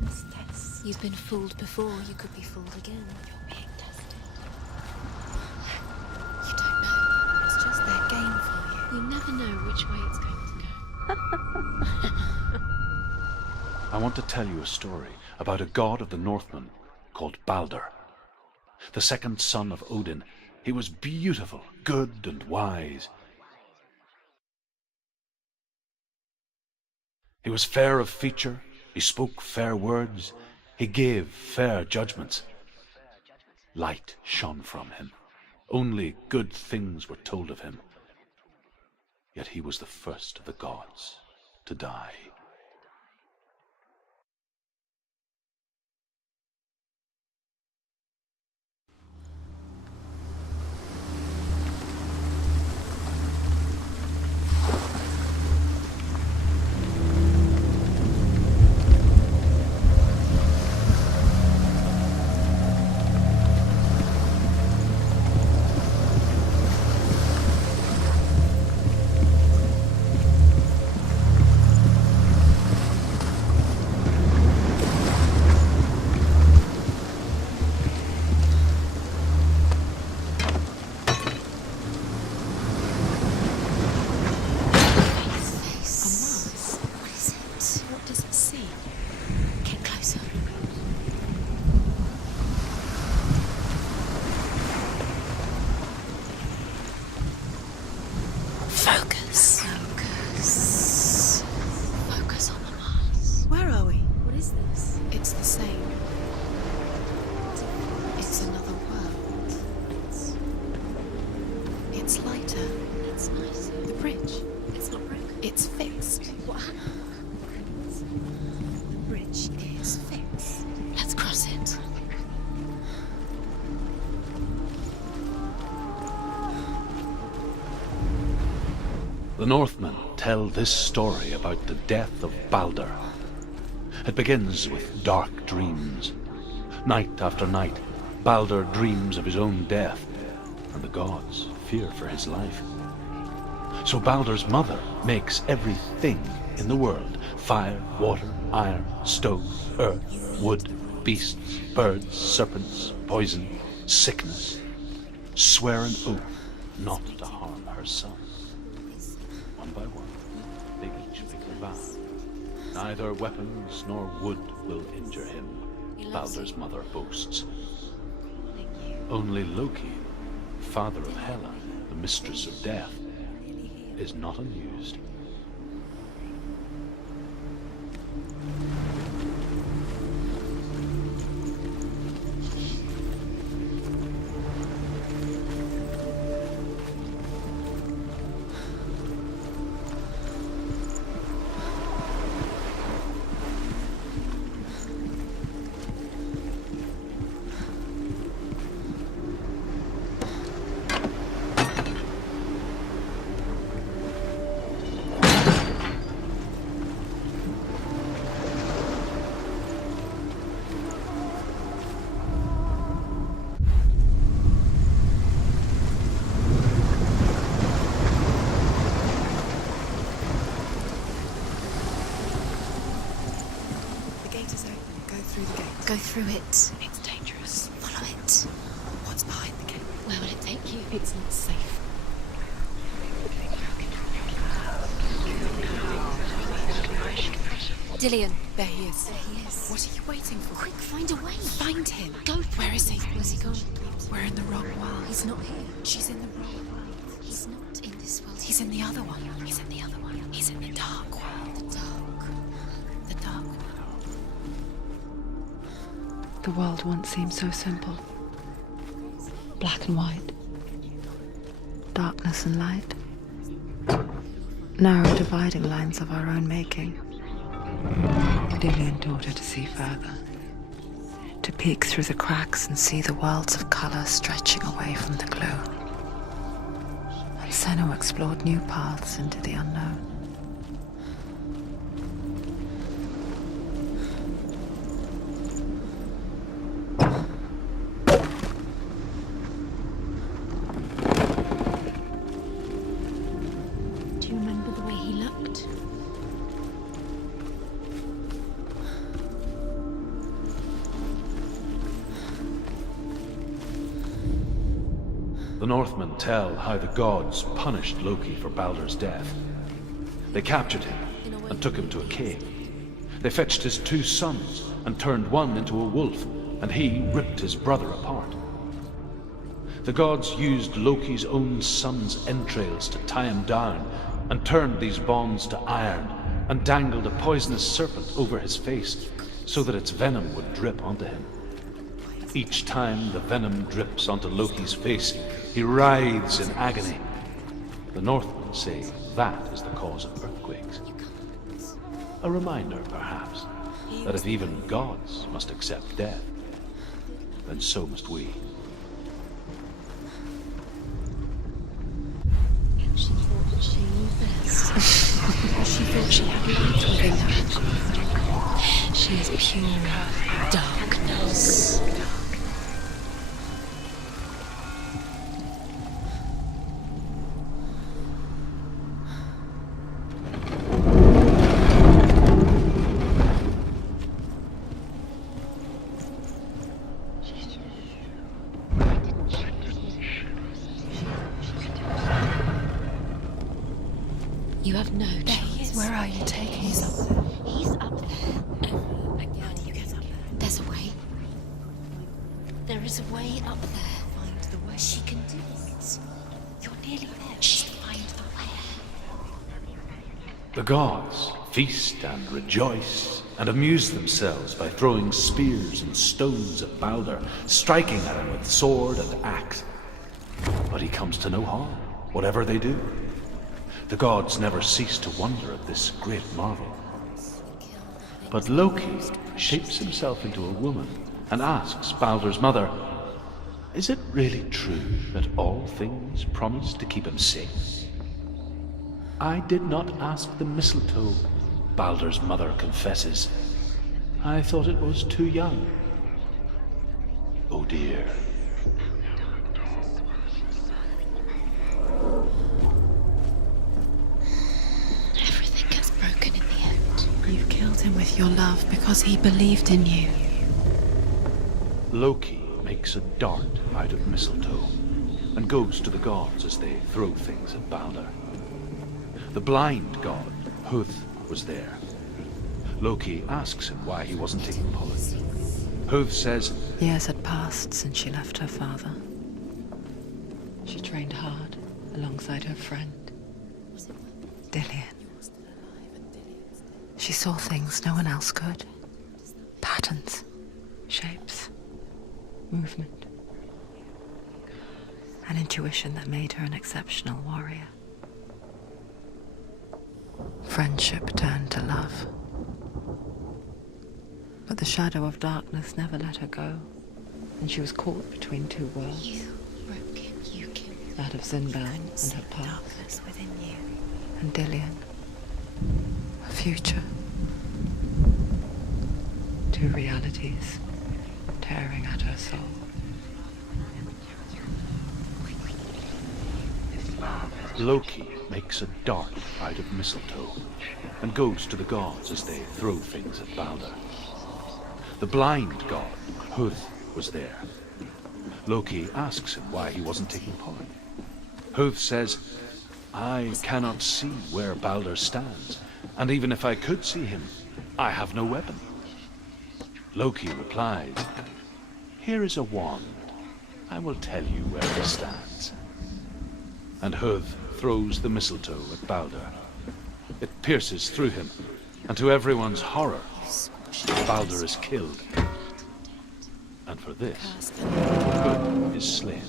This test. You've been fooled before, you could be fooled again. You're being tested. You don't know. It's just their game for you. You never know which way it's going to go. I want to tell you a story about a god of the Northmen called Balder. The second son of Odin. He was beautiful, good and wise. He was fair of feature, he spoke fair words, he gave fair judgments. Light shone from him. Only good things were told of him. Yet he was the first of the gods to die. The Northmen tell this story about the death of Balder. It begins with dark dreams. Night after night, Balder dreams of his own death, and the gods fear for his life. So Balder's mother makes everything in the world: fire, water, iron, stone, earth, wood, beasts, birds, serpents, poison, sickness, swear an oath not to harm her son. One by one, they each make a vow. Neither weapons nor wood will injure him, Balder's mother boasts. Only Loki, father of Hela, the mistress of death, is not amused. Go through it. It's dangerous. Follow it. What's behind the gate? Where will it take you? It's not safe. Dillion. There he is. There he is. What are you waiting for? Quick, find a way. Find him. Go. Where is he? Where's he gone? We're in the wrong world. He's not here. She's in the wrong world. He's not in this world. He's in the other one. He's in the other one. He's in the dark world. The dark. The dark world. The world once seemed so simple. Black and white. Darkness and light. Narrow dividing lines of our own making. Dillion taught her to see further. To peek through the cracks and see the worlds of color stretching away from the gloom. And Senua explored new paths into the unknown. The Northmen tell how the gods punished Loki for Baldur's death. They captured him and took him to a cave. They fetched his 2 sons and turned one into a wolf, and he ripped his brother apart. The gods used Loki's own son's entrails to tie him down and turned these bonds to iron and dangled a poisonous serpent over his face so that its venom would drip onto him. Each time the venom drips onto Loki's face, he writhes in agony. The Northmen say that is the cause of earthquakes. A reminder, perhaps, that if even gods must accept death, then so must we. She thought she knew best. She thought she had light within her. She is pure darkness. You have no choice. Where are you taking He's us? up there. He's up there. How do you get up there? There's a way. There is a way up there. Find the way. She can do it. You're nearly there. Just find the way. The gods feast and rejoice and amuse themselves by throwing spears and stones at Baldur, striking at him with sword and axe. But he comes to no harm, whatever they do. The gods never cease to wonder at this great marvel. But Loki shapes himself into a woman and asks Baldur's mother, is it really true that all things promise to keep him safe? I did not ask the mistletoe, Baldur's mother confesses. I thought it was too young. Oh dear. You've killed him with your love because he believed in you. Loki makes a dart out of mistletoe and goes to the gods as they throw things at Baldur. The blind god, Huth, was there. Loki asks him why he wasn't taking part. Huth says, Years had passed since she left her father. She trained hard alongside her friend, Dillian. She saw things no one else could. Patterns, shapes, movement. An intuition that made her an exceptional warrior. Friendship turned to love. But the shadow of darkness never let her go, and she was caught between 2 worlds. You broke him. You killed him. That of Zinbel and her past, Darkness within you. and Dillian. A future. 2 realities tearing at her soul. Loki makes a dart out of mistletoe and goes to the gods as they throw things at Baldur. The blind god, Huth, was there. Loki asks him why he wasn't taking part. Huth says, I cannot see where Baldur stands, and even if I could see him, I have no weapon. Loki replies, here is a wand. I will tell you where he stands. And Huth throws the mistletoe at Baldur. It pierces through him, and to everyone's horror, Baldur is killed. And for this, Huth is slain.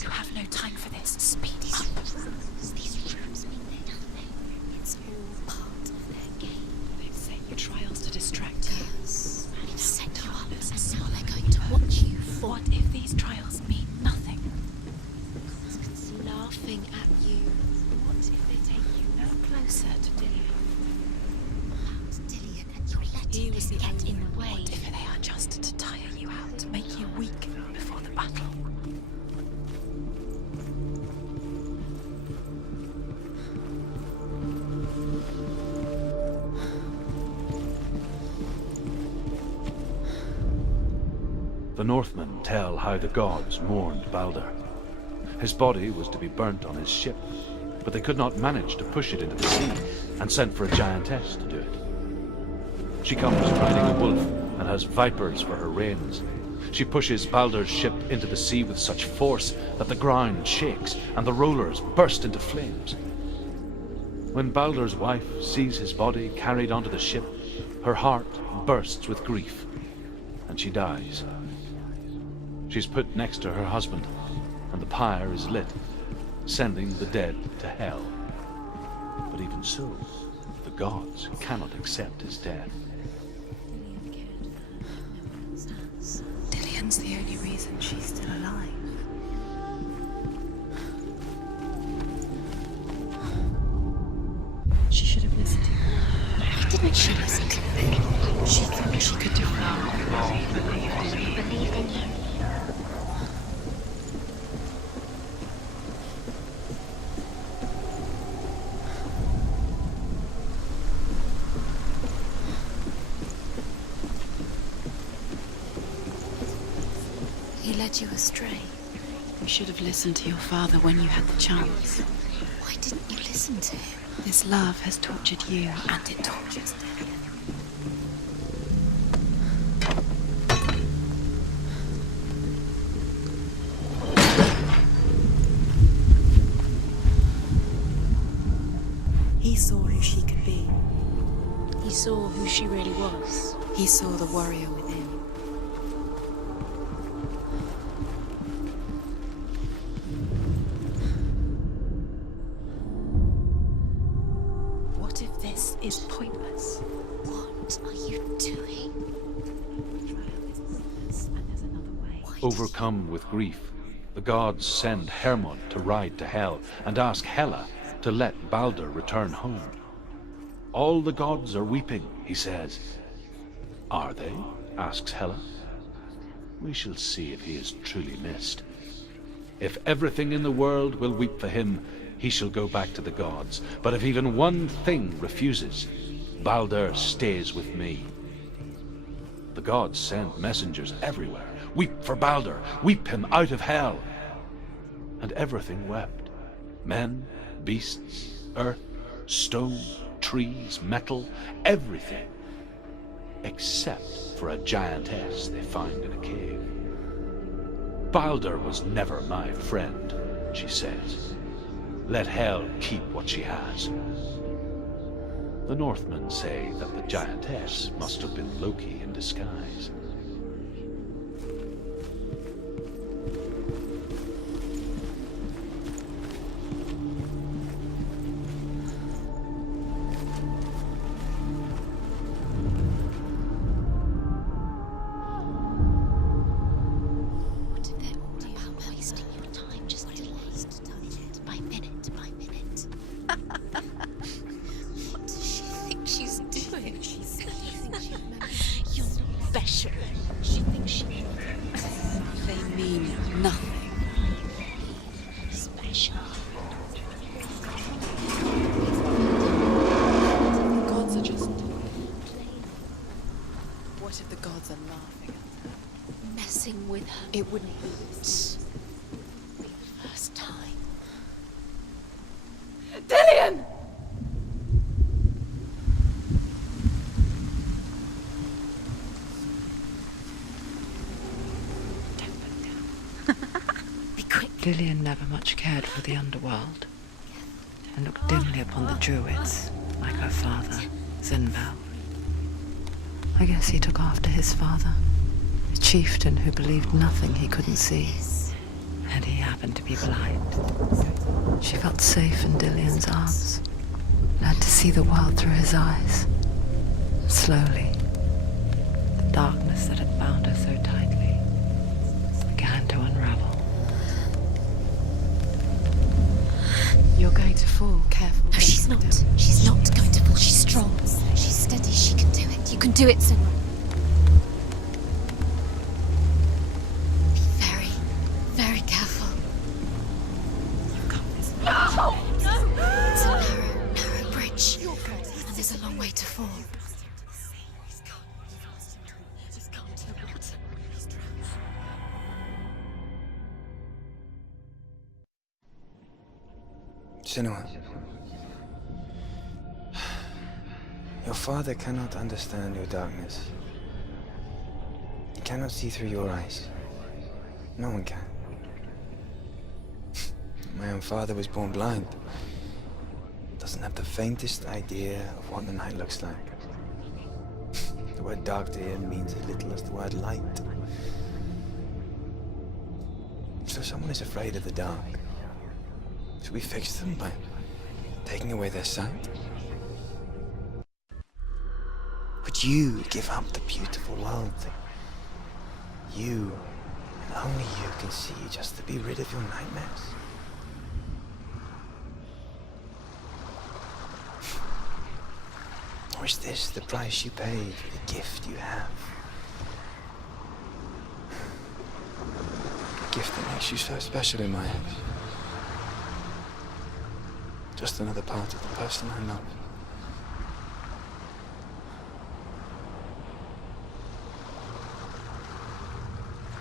You have no time for this. Speed up. These rooms mean they're nothing. It's all part of their game. They've set you trials to distract you. Yes. They've set you up, and now they're going to watch you for. What if these trials mean nothing? It's laughing at you. What if they take you no closer to Dillian? How's Dillian and you're letting him get in the way? What if they are just to tire you out, to make you weak before the battle? The Northmen tell how the gods mourned Balder. His body was to be burnt on his ship, but they could not manage to push it into the sea, and sent for a giantess to do it. She comes riding a wolf and has vipers for her reins. She pushes Balder's ship into the sea with such force that the ground shakes and the rollers burst into flames. When Balder's wife sees his body carried onto the ship, her heart bursts with grief, and she dies. She's put next to her husband, and the pyre is lit, sending the dead to hell. But even so, the gods cannot accept his death. Dillian's the only reason she's still alive. She should have listened to you. Why didn't she listen to me? She thought she could do wrong. She believed in you. He led you astray. You should have listened to your father when you had the chance. Why didn't you listen to him? This love has tortured you, and it tortures them. He saw who she could be. He saw who she really was. He saw the warrior within. Is pointless. What are you doing? Overcome with grief, the gods send Hermod to ride to Hell and ask Hela to let Balder return home. All the gods are weeping, he says. Are they? Asks Hela. We shall see if he is truly missed. If everything in the world will weep for him, he shall go back to the gods. But if even one thing refuses, Balder stays with me. The gods send messengers everywhere. Weep for Balder, weep him out of hell. And everything wept. Men, beasts, earth, stone, trees, metal, everything. Except for a giantess they find in a cave. Balder was never my friend, she says. Let Hel keep what she has. The Northmen say that the giantess must have been Loki in disguise. It wouldn't be the first time. Dillian! Don't look down. Be quick. Dillian never much cared for the underworld, and looked dimly upon the druids, like her father, Zinbel. I guess he took after his father. A chieftain who believed nothing he couldn't see. And he happened to be blind. She felt safe in Dillian's arms. Learned to see the world through his eyes. Slowly, the darkness that had bound her so tightly began to unravel. You're going to fall. Careful. No, she's not. She's not going to fall. She's strong. She's steady. She can do it. You can do it, Senua. Senua, your father cannot understand your darkness. He cannot see through your eyes. No one can. My own father was born blind. Doesn't have the faintest idea of what the night looks like. The word dark to him means as little as the word light. So someone is afraid of the dark. Should we fix them by taking away their sight? Would you give up the beautiful world that you, and only you, can see just to be rid of your nightmares? Or is this the price you pay for the gift you have? A gift that makes you so special in my eyes. Just another part of the person I love.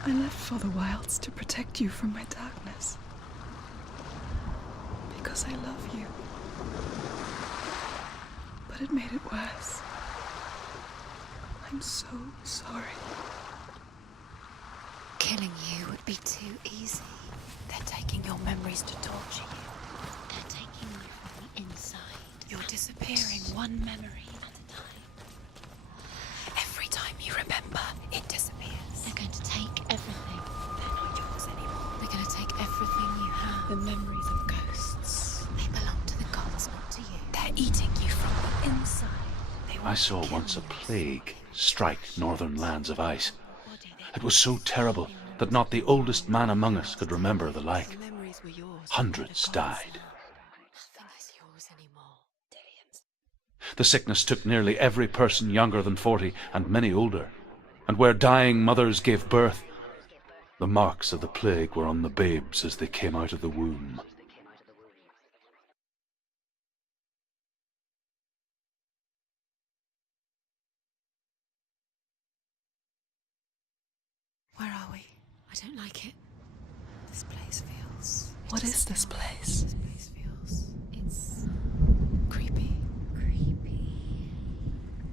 I left for the wilds to protect you from my darkness. Because I love you. But it made it worse. I'm so sorry. Killing you would be too easy. They're taking your memories to torture you. They're taking you from the inside. You're disappearing one memory at a time. Every time you remember, it disappears. They're going to take everything. They're not yours anymore. They're going to take everything you have. The memories of ghosts. They belong to the gods, not to you. They're eating you from the inside. I saw once a plague strike northern lands of ice. It was so terrible that not the oldest man among us could remember the like. Hundreds died. Nothing is yours anymore. The sickness took nearly every person younger than 40 and many older. And where dying mothers gave birth, the marks of the plague were on the babes as they came out of the womb. Where are we? I don't like it. This place feels... What is this place? This place feels... It's... creepy. Creepy.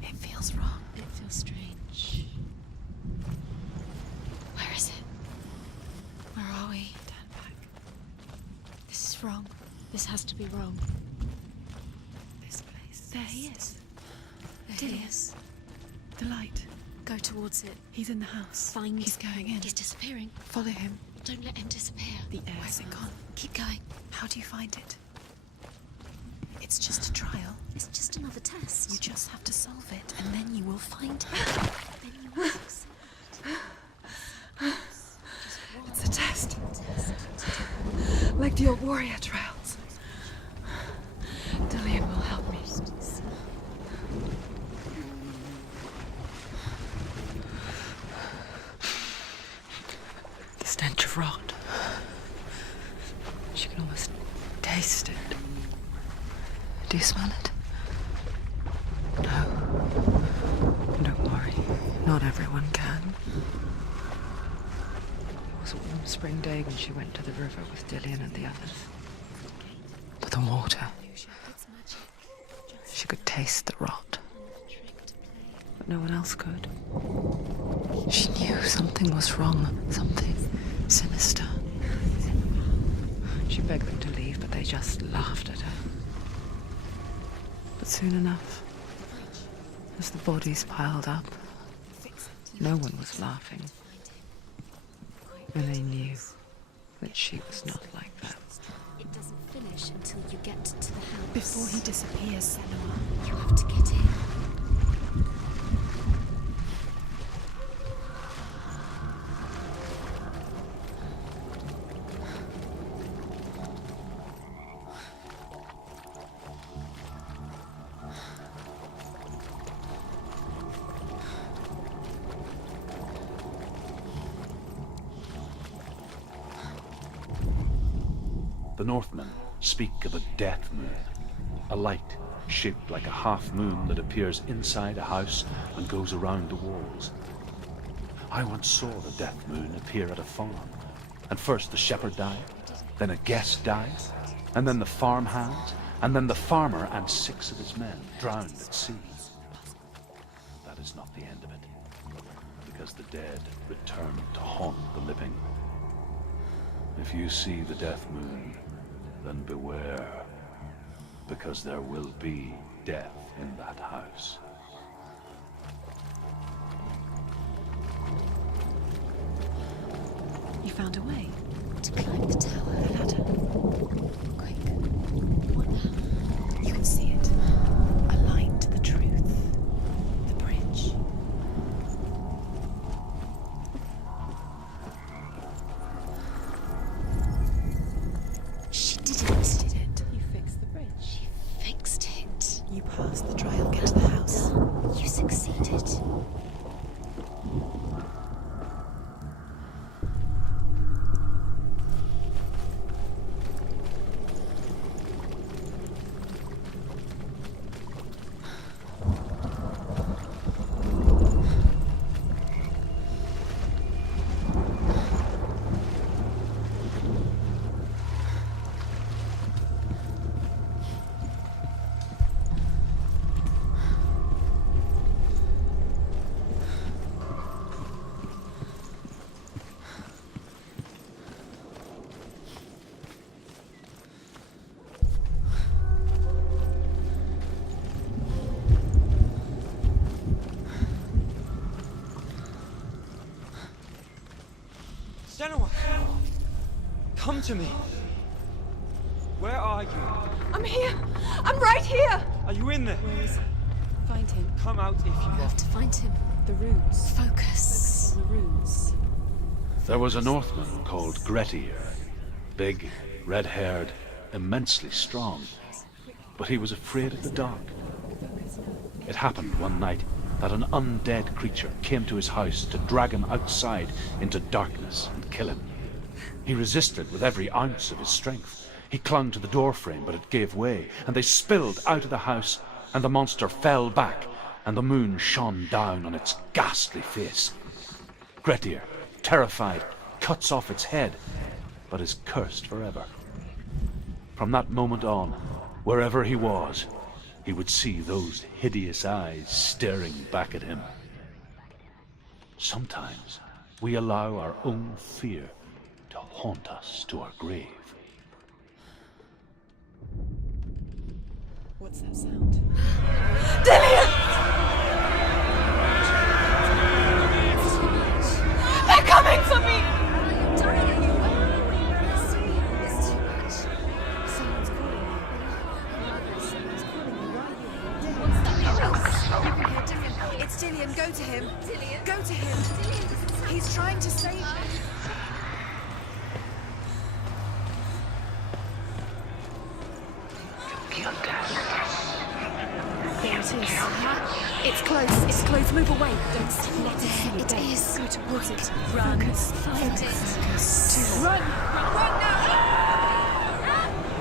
It feels wrong. It feels strange. Where is it? Where are we? Turn back. This is wrong. This has to be wrong. This place. There he is. There he is. The light. Go towards it. He's in the house. Find... He's going in. He's disappearing. Follow him. Don't let him disappear. The air. Where's it gone? Keep going. How do you find it? It's just a trial. It's just another test. You just have to solve it, and then you will find it. Then you will succeed. It's a test. Like the old warrior trials. Dillian will help me. The stench of rot. She can almost taste it. Do you smell it? No. Don't worry. Not everyone can. It was a warm spring day when she went to the river with Dillian and the others. But the water... She could taste the rot. But no one else could. She knew something was wrong. Something sinister. She begged them to leave, but they just laughed at her. But soon enough, as the bodies piled up, no one was laughing. And they knew that she was not like that. It doesn't finish until you get to the house. Before he disappears, Senua. You have to get in. The Northmen speak of a death moon, a light shaped like a half moon that appears inside a house and goes around the walls. I once saw the death moon appear at a farm, and first the shepherd died, then a guest died, And then the farmhands, and then the farmer and 6 of his men drowned at sea. That is not the end of it, because the dead return to haunt the living. If you see the death moon, then beware, because there will be death in that house. You found a way to climb the tower. The ladder. Quick. What now? You can see it. Aligned to the truth. The bridge. She did it. Did it. You fixed the bridge. She fixed it. You passed the trial. Get to the house. You succeeded. Senua! Come to me! Where are you? I'm here! I'm right here! Are you in there? Where is he? Find him. Come out if you You have want. to find him. The runes. Focus on the runes. There was a Northman called Grettir, big, red-haired, immensely strong, but he was afraid of the dark. It happened one night that an undead creature came to his house to drag him outside into darkness and kill him. He resisted with every ounce of his strength. He clung to the doorframe, but it gave way, and they spilled out of the house, and the monster fell back, and the moon shone down on its ghastly face. Grettir, terrified, cuts off its head, but is cursed forever. From that moment on, wherever he was, he would see those hideous eyes staring back at him. Sometimes we allow our own fear to haunt us to our grave. What's that sound? They're coming for me! Someone's calling you. Someone's calling you. Why are you here? It's Dillian. Go to him. Dillian. Go to him. He's trying to save you. There it is. It's close. It's close. Move away. Don't let it see you. It is. Go towards it. Run. Focus. Find it. Focus. Run. Run now.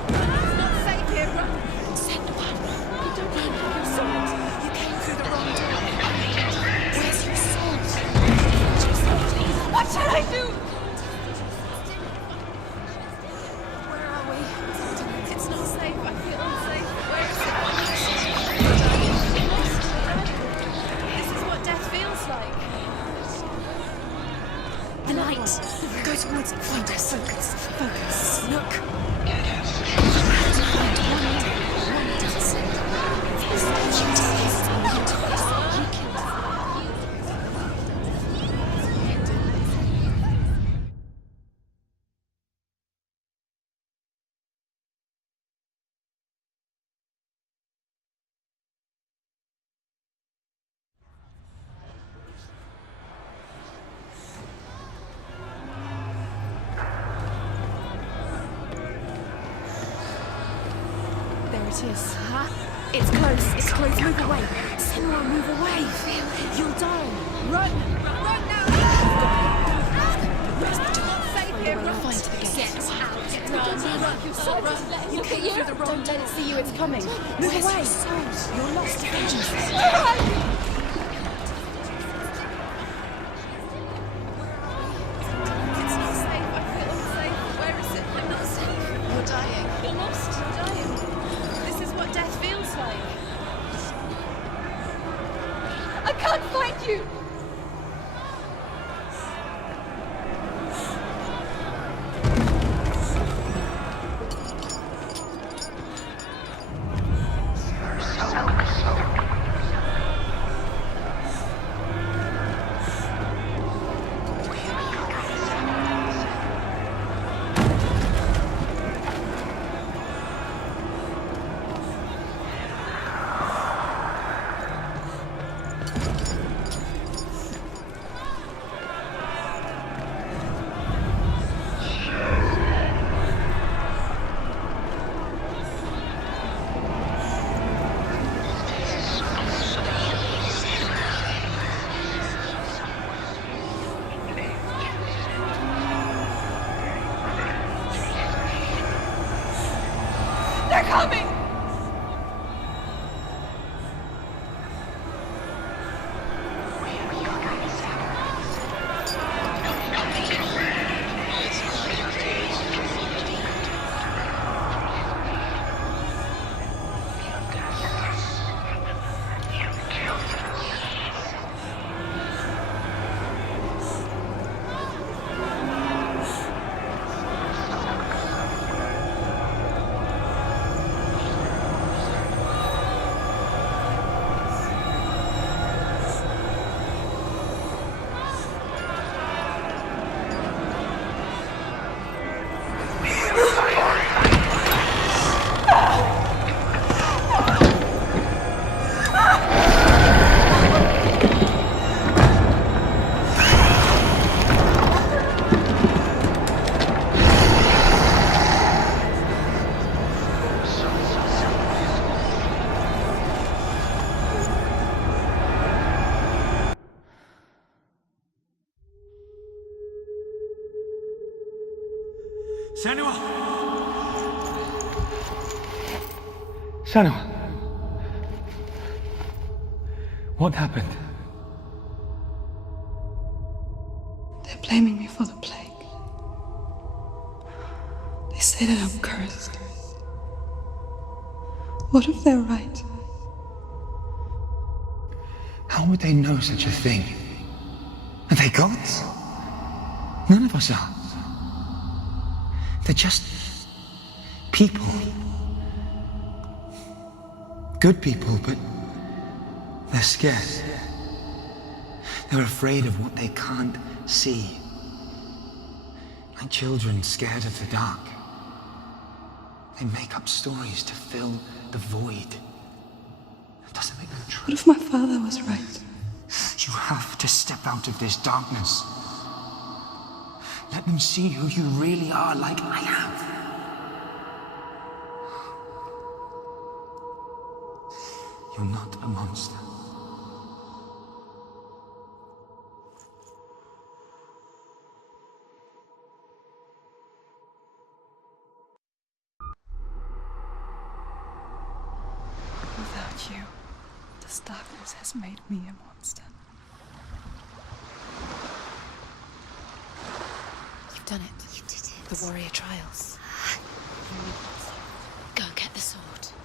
It's not safe here. Run. Senua. You don't need your sword. You came through the wrong door. Where's your sword? What shall I do? Where are we? It's not safe. I feel unsafe. Where is it? This is what death feels like. The light. Go towards it. Find us. Focus. Focus. Look. You have to find one dancer. This is what you did. You killed her. There it is. It's close. It's close. Move away. Senua, move away. You'll die. Run. Run now. Where's the door? Safe here. Run. Find the gate. Get out. Run. Run. Look at you. Don't let it see you. It's coming. Move away. You're lost. Vengeance. It's not safe. I feel unsafe. Where is it? I'm not safe. You're dying. You're not safe. you. They're coming! Senua! Senua! What happened? They're blaming me for the plague. They say that I'm cursed. What if they're right? How would they know such a thing? Are they gods? None of us are. They're just people. Good people, but they're scared. They're afraid of what they can't see. Like children scared of the dark. They make up stories to fill the void. It doesn't make them true. What if my father was right? You have to step out of this darkness. Let them see who you really are, like I have. You're not a monster. Without you, this darkness has made me a monster. You've done it. You did it. The warrior trials. Go get the sword.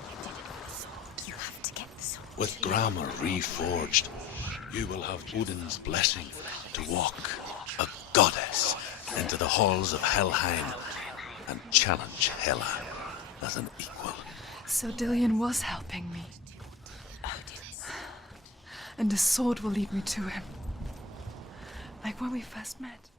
You did it with the sword. You have to get the sword. With grammar reforged, you will have Odin's blessing to walk, a goddess, into the halls of Helheim and challenge Hela as an equal. So Dillion was helping me. And the sword will lead me to him. Like when we first met.